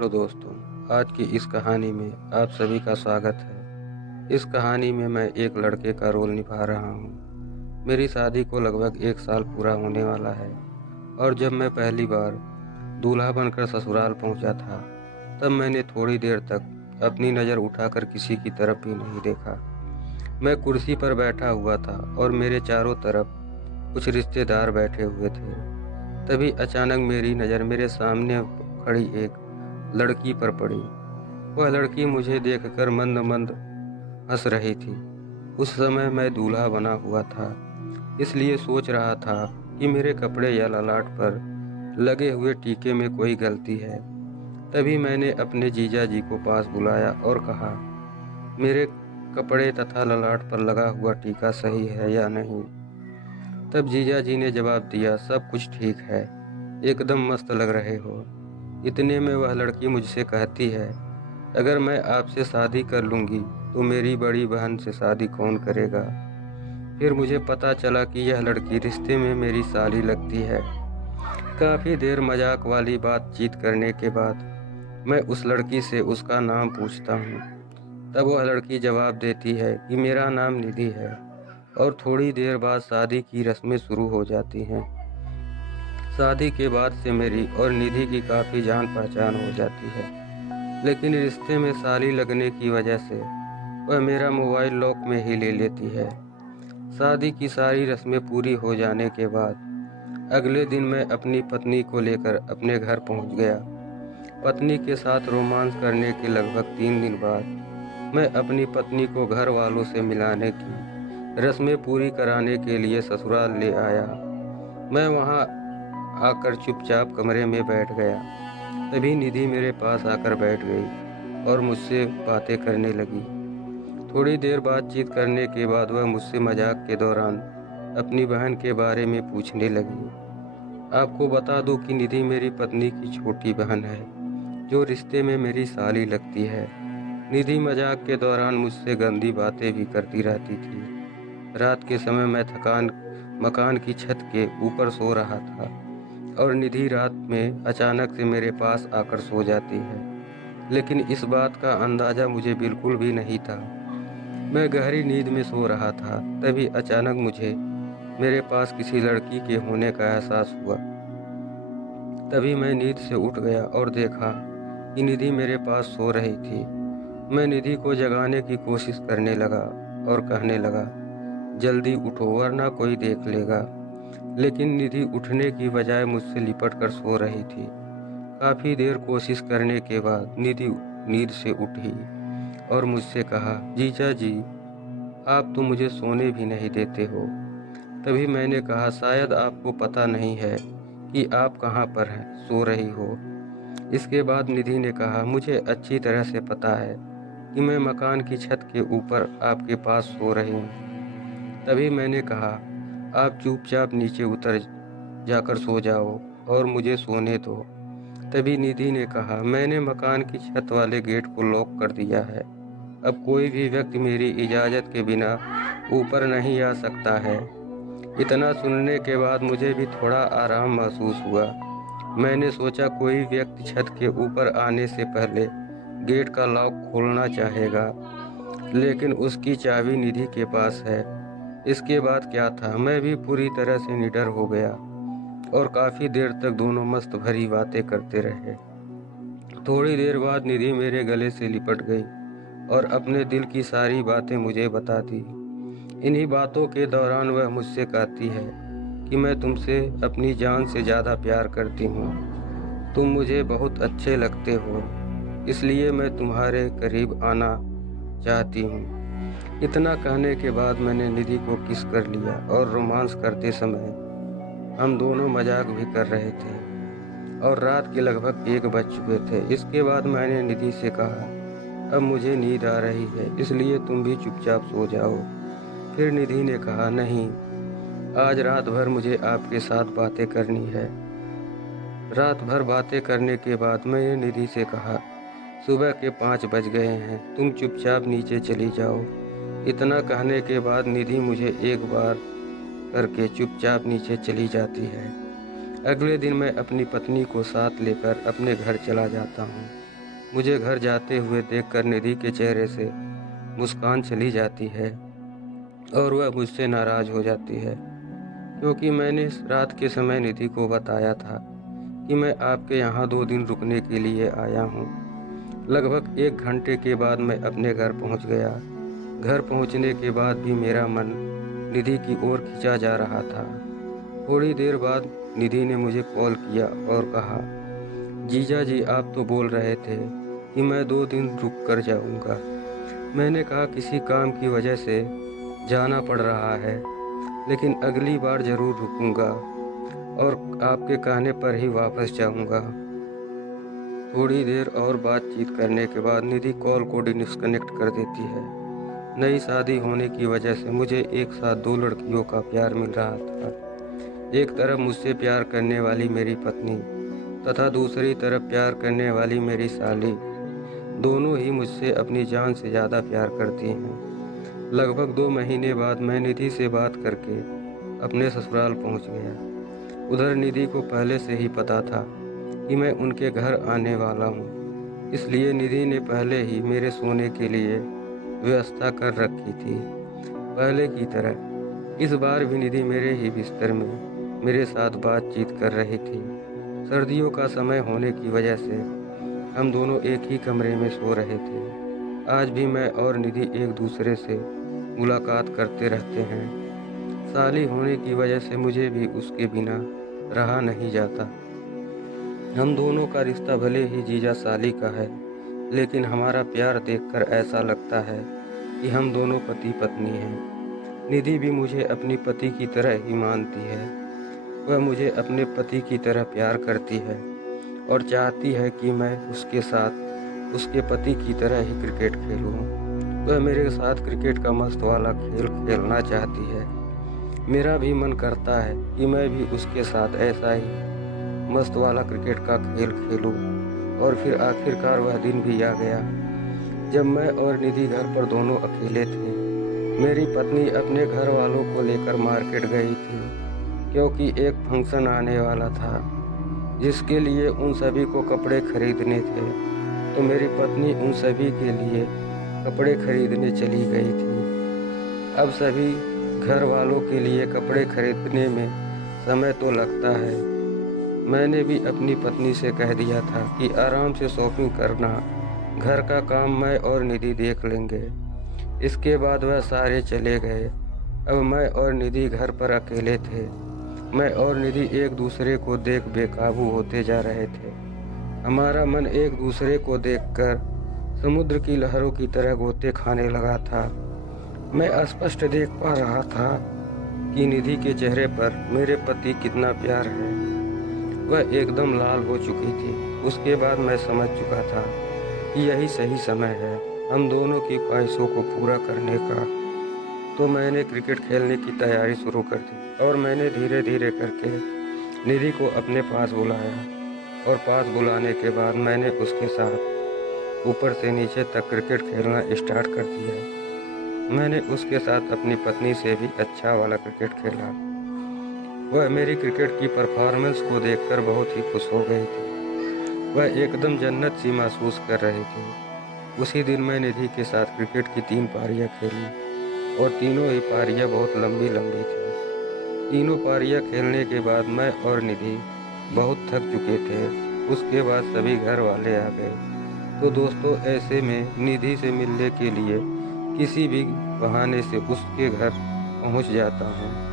Hello दोस्तों, आज की इस कहानी में आप सभी का स्वागत है। इस कहानी में मैं एक लड़के का रोल निभा रहा हूँ। मेरी शादी को लगभग 1 साल पूरा होने वाला है और जब मैं पहली बार दूल्हा बनकर ससुराल पहुँचा था, तब मैंने थोड़ी देर तक अपनी नज़र उठाकर किसी की तरफ भी नहीं देखा। मैं कुर्सी पर बैठा हुआ था और मेरे चारों तरफ कुछ रिश्तेदार बैठे हुए थे। तभी अचानक मेरी नज़र मेरे सामने खड़ी एक लड़की पर पड़ी। वह लड़की मुझे देखकर मंद-मंद हँस रही थी। उस समय मैं दूल्हा बना हुआ था, इसलिए सोच रहा था कि मेरे कपड़े या ललाट पर लगे हुए टीके में कोई गलती है। तभी मैंने अपने जीजा जी को पास बुलाया और कहा, मेरे कपड़े तथा ललाट पर लगा हुआ टीका सही है या नहीं? तब जीजा जी ने जवाब दिया, सब कुछ ठीक है, एकदम मस्त लग रहे हो। इतने में वह लड़की मुझसे कहती है, अगर मैं आपसे शादी कर लूँगी तो मेरी बड़ी बहन से शादी कौन करेगा? फिर मुझे पता चला कि यह लड़की रिश्ते में मेरी साली लगती है। काफ़ी देर मजाक वाली बातचीत करने के बाद मैं उस लड़की से उसका नाम पूछता हूँ। तब वह लड़की जवाब देती है कि मेरा नाम निधि है और थोड़ी देर बाद शादी की रस्में शुरू हो जाती हैं। शादी के बाद से मेरी और निधि की काफ़ी जान पहचान हो जाती है, लेकिन रिश्ते में साली लगने की वजह से वह मेरा मोबाइल लॉक में ही ले लेती है। शादी की सारी रस्में पूरी हो जाने के बाद अगले दिन मैं अपनी पत्नी को लेकर अपने घर पहुंच गया। पत्नी के साथ रोमांस करने के लगभग 3 दिन बाद मैं अपनी पत्नी को घर वालों से मिलाने की रस्में पूरी कराने के लिए ससुराल ले आया। मैं वहां आकर चुपचाप कमरे में बैठ गया। तभी निधि मेरे पास आकर बैठ गई और मुझसे बातें करने लगी। थोड़ी देर बातचीत करने के बाद वह मुझसे मजाक के दौरान अपनी बहन के बारे में पूछने लगी। आपको बता दूं कि निधि मेरी पत्नी की छोटी बहन है, जो रिश्ते में मेरी साली लगती है। निधि मजाक के दौरान मुझसे गंदी बातें भी करती रहती थी। रात के समय मैं मकान की छत के ऊपर सो रहा था और निधि रात में अचानक से मेरे पास आकर सो जाती है, लेकिन इस बात का अंदाज़ा मुझे बिल्कुल भी नहीं था। मैं गहरी नींद में सो रहा था, तभी अचानक मुझे मेरे पास किसी लड़की के होने का एहसास हुआ। तभी मैं नींद से उठ गया और देखा कि निधि मेरे पास सो रही थी। मैं निधि को जगाने की कोशिश करने लगा और कहने लगा, जल्दी उठो वरना कोई देख लेगा। लेकिन निधि उठने की बजाय मुझसे लिपट कर सो रही थी। काफ़ी देर कोशिश करने के बाद निधि नींद से उठी और मुझसे कहा, जीजा जी, आप तो मुझे सोने भी नहीं देते हो। तभी मैंने कहा, शायद आपको पता नहीं है कि आप कहाँ पर हैं, सो रही हो। इसके बाद निधि ने कहा, मुझे अच्छी तरह से पता है कि मैं मकान की छत के ऊपर आपके पास सो रही हूँ। तभी मैंने कहा, आप चुपचाप नीचे उतर जाकर सो जाओ और मुझे सोने दो। तभी निधि ने कहा, मैंने मकान की छत वाले गेट को लॉक कर दिया है। अब कोई भी व्यक्ति मेरी इजाज़त के बिना ऊपर नहीं आ सकता है। इतना सुनने के बाद मुझे भी थोड़ा आराम महसूस हुआ। मैंने सोचा कोई व्यक्ति छत के ऊपर आने से पहले गेट का लॉक खोलना चाहेगा, लेकिन उसकी चाबी निधि के पास है। इसके बाद क्या था, मैं भी पूरी तरह से निडर हो गया और काफ़ी देर तक दोनों मस्त भरी बातें करते रहे। थोड़ी देर बाद निधि मेरे गले से लिपट गई और अपने दिल की सारी बातें मुझे बता दी। इन्हीं बातों के दौरान वह मुझसे कहती है कि मैं तुमसे अपनी जान से ज़्यादा प्यार करती हूँ। तुम मुझे बहुत अच्छे लगते हो, इसलिए मैं तुम्हारे करीब आना चाहती हूँ। इतना कहने के बाद मैंने निधि को किस कर लिया और रोमांस करते समय हम दोनों मजाक भी कर रहे थे और रात के लगभग 1 बज चुके थे। इसके बाद मैंने निधि से कहा, अब मुझे नींद आ रही है, इसलिए तुम भी चुपचाप सो जाओ। फिर निधि ने कहा, नहीं, आज रात भर मुझे आपके साथ बातें करनी है। रात भर बातें करने के बाद मैंने निधि से कहा, सुबह के 5 बज गए हैं, तुम चुपचाप नीचे चली जाओ। इतना कहने के बाद निधि मुझे एक बार करके चुपचाप नीचे चली जाती है। अगले दिन मैं अपनी पत्नी को साथ लेकर अपने घर चला जाता हूँ। मुझे घर जाते हुए देखकर निधि के चेहरे से मुस्कान चली जाती है और वह मुझसे नाराज़ हो जाती है, क्योंकि मैंने रात के समय निधि को बताया था कि मैं आपके यहाँ 2 दिन रुकने के लिए आया हूँ। लगभग 1 घंटे के बाद मैं अपने घर पहुँच गया। घर पहुँचने के बाद भी मेरा मन निधि की ओर खिंचा जा रहा था। थोड़ी देर बाद निधि ने मुझे कॉल किया और कहा, जीजा जी आप तो बोल रहे थे कि मैं 2 दिन रुक कर जाऊँगा। मैंने कहा किसी काम की वजह से जाना पड़ रहा है, लेकिन अगली बार ज़रूर रुकूँगा और आपके कहने पर ही वापस जाऊँगा। थोड़ी देर और बातचीत करने के बाद निधि कॉल को डिस्कनेक्ट कर देती है। नई शादी होने की वजह से मुझे एक साथ 2 लड़कियों का प्यार मिल रहा था। एक तरफ मुझसे प्यार करने वाली मेरी पत्नी तथा दूसरी तरफ प्यार करने वाली मेरी साली, दोनों ही मुझसे अपनी जान से ज़्यादा प्यार करती हैं। लगभग 2 महीने बाद मैं निधि से बात करके अपने ससुराल पहुंच गया। उधर निधि को पहले से ही पता था कि मैं उनके घर आने वाला हूं, इसलिए निधि ने पहले ही मेरे सोने के लिए व्यवस्था कर रखी थी। पहले की तरह इस बार भी निधि मेरे ही बिस्तर में मेरे साथ बातचीत कर रही थी। सर्दियों का समय होने की वजह से हम दोनों एक ही कमरे में सो रहे थे। आज भी मैं और निधि एक दूसरे से मुलाकात करते रहते हैं। साली होने की वजह से मुझे भी उसके बिना रहा नहीं जाता। हम दोनों का रिश्ता भले ही जीजा साली का है, लेकिन हमारा प्यार देखकर ऐसा लगता है कि हम दोनों पति पत्नी हैं। निधि भी मुझे अपनी पति की तरह ही मानती है। वह मुझे अपने पति की तरह प्यार करती है और चाहती है कि मैं उसके साथ उसके पति की तरह ही क्रिकेट खेलूं। वह मेरे साथ क्रिकेट का मस्त वाला खेल खेलना चाहती है। मेरा भी मन करता है कि मैं भी उसके साथ ऐसा ही मस्त वाला क्रिकेट का खेल खेलूं। और फिर आखिरकार वह दिन भी आ गया जब मैं और निधि घर पर दोनों अकेले थे। मेरी पत्नी अपने घर वालों को लेकर मार्केट गई थी, क्योंकि एक फंक्शन आने वाला था जिसके लिए उन सभी को कपड़े खरीदने थे। तो मेरी पत्नी उन सभी के लिए कपड़े खरीदने चली गई थी। अब सभी घर वालों के लिए कपड़े खरीदने में समय तो लगता है। मैंने भी अपनी पत्नी से कह दिया था कि आराम से शॉपिंग करना, घर का काम मैं और निधि देख लेंगे। इसके बाद वह सारे चले गए। अब मैं और निधि घर पर अकेले थे। मैं और निधि एक दूसरे को देख बेकाबू होते जा रहे थे। हमारा मन एक दूसरे को देखकर समुद्र की लहरों की तरह गोते खाने लगा था। मैं स्पष्ट देख पा रहा था कि निधि के चेहरे पर मेरे पति कितना प्यार है। वह एकदम लाल हो चुकी थी। उसके बाद मैं समझ चुका था कि यही सही समय है हम दोनों की ख्वाहिशों को पूरा करने का। तो मैंने क्रिकेट खेलने की तैयारी शुरू कर दी और मैंने धीरे धीरे करके निधि को अपने पास बुलाया। और पास बुलाने के बाद मैंने उसके साथ ऊपर से नीचे तक क्रिकेट खेलना स्टार्ट कर दिया। मैंने उसके साथ अपनी पत्नी से भी अच्छा वाला क्रिकेट खेला। वह मेरी क्रिकेट की परफॉर्मेंस को देखकर बहुत ही खुश हो गई थी। वह एकदम जन्नत सी महसूस कर रही थी। उसी दिन मैं निधि के साथ क्रिकेट की 3 पारियां खेली और तीनों ही पारियां बहुत लंबी लंबी थी। तीनों पारियां खेलने के बाद मैं और निधि बहुत थक चुके थे। उसके बाद सभी घर वाले आ गए। तो दोस्तों, ऐसे में निधि से मिलने के लिए किसी भी बहाने से उसके घर पहुंच जाता हूं।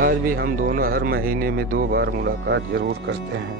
आज भी हम दोनों हर महीने में 2 बार मुलाकात जरूर करते हैं।